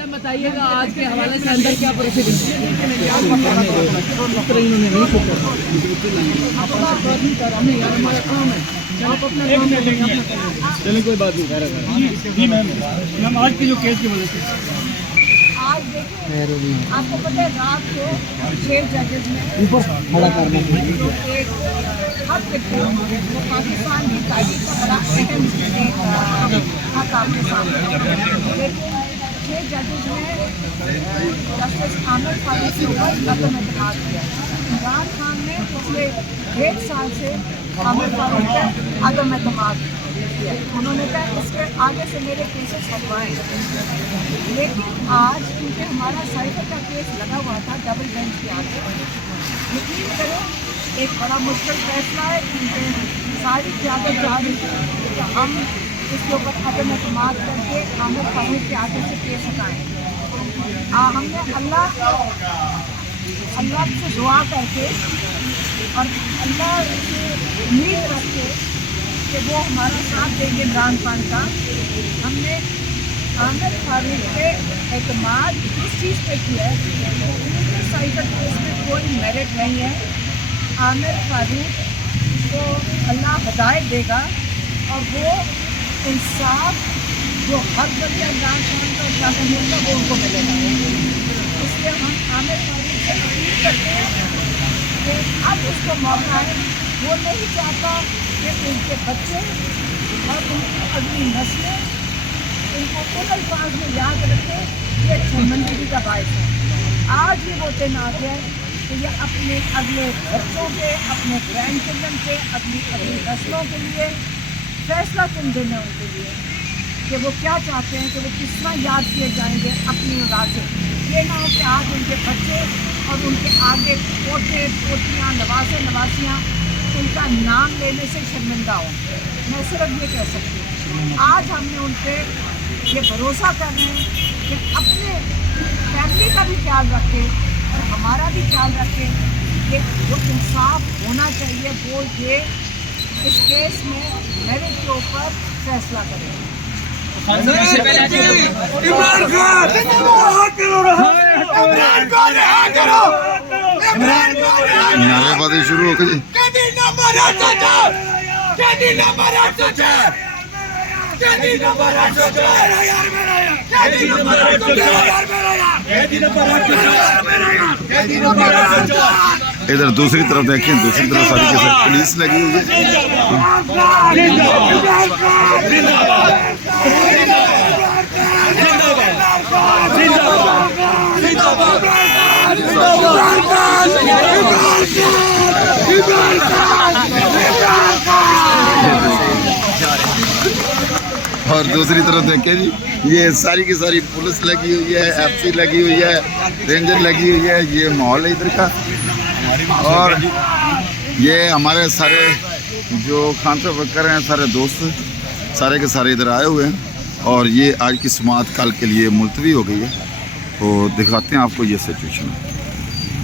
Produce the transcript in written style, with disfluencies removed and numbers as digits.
Madam बताइएगा आज के हवाले से अंदर क्या परिस्थिति चलिए कोई बात नहीं। जी मैम आज की जो केस की वजह से आज देखिए आपको पता है रात को 6 जजेस ने ऊपर खड़ा करना जो एक हक लिखे वो पाकिस्तान की तारीख का बड़ा अहम हक आपके सामने, लेकिन 6 जजेस ने जस्टिस आमिर फारूक के ऊपर अदम एतमाद किया। इमरान खान ने पिछले 1.5 साल से आमिर फारूक पर अदम एतमाद किया। उन्होंने कहा इसके आगे से मेरे केसेस हटवाएं, लेकिन आज क्योंकि हमारा साइबर का केस लगा हुआ था डबल बेंच के आगे, यकीन करें एक बड़ा मुश्किल फैसला है क्योंकि सारी क़यादत जा रही थी कि हम इसके ऊपर अदम एतमाद करके आमिर फारूक के आगे से केस हटाएँ। हमने अल्लाह से दुआ करके और अल्लाह से उम्मीद रख के कि वो हमारा साथ देंगे इमरान खान का, हमने आमिर फारूक पे एतमाद इस चीज़ पे किया है कि साइबर केस में कोई मेरिट नहीं है। आमिर फारूक को अल्लाह हिदायत देगा और वो इंसाफ जो हर बंदा इमरान खान का जाकर मिलता वो उनको मिलेगा। इसलिए हम आमिर फारूक से अपील करते हैं कि अब उसको मौका है। वो नहीं चाहता कि उनके बच्चे और उनकी अगली नस्लें इनको उन अल्फाज में याद रखे ये शर्मिंदगी का बायस है। आज ही वो दिन आ गया है कि ये अपने अगले बच्चों के, अपने ग्रैंड चिल्ड्रन के, अपनी अगली नस्लों के लिए फैसला चुन देना उनके लिए कि वो क्या चाहते हैं, कि वो किस तरह याद किए जाएंगे अपनी औलाद से। ये ना हो कि आज उनके बच्चे और उनके आगे पोते पोतियाँ नवासे नवासियाँ उनका नाम लेने से शर्मिंदा हो। मैं सिर्फ ये कह सकती हूँ आज हमने उन पर ये भरोसा कर रहे हैं कि अपने फैमिली का भी ख्याल रखें और हमारा भी ख्याल रखें कि जो इंसाफ होना चाहिए वो ये इस केस में मेरिट के ऊपर फैसला करें। नारेबाजी शुरू हो गई। इधर दूसरी तरफ देखें, दूसरी तरफ सारी के साथ पुलिस लगी हुई और दूसरी तरफ देखें जी, ये सारी की सारी पुलिस लगी हुई है, एफसी लगी हुई है, रेंजर लगी हुई है। ये माहौल है इधर का। और ये हमारे सारे जो खान साहब वर्कर हैं, सारे दोस्त सारे के सारे इधर आए हुए हैं और ये आज की समाअत कल के लिए मुलतवी हो गई है। तो दिखाते हैं आपको ये सिचुएशन।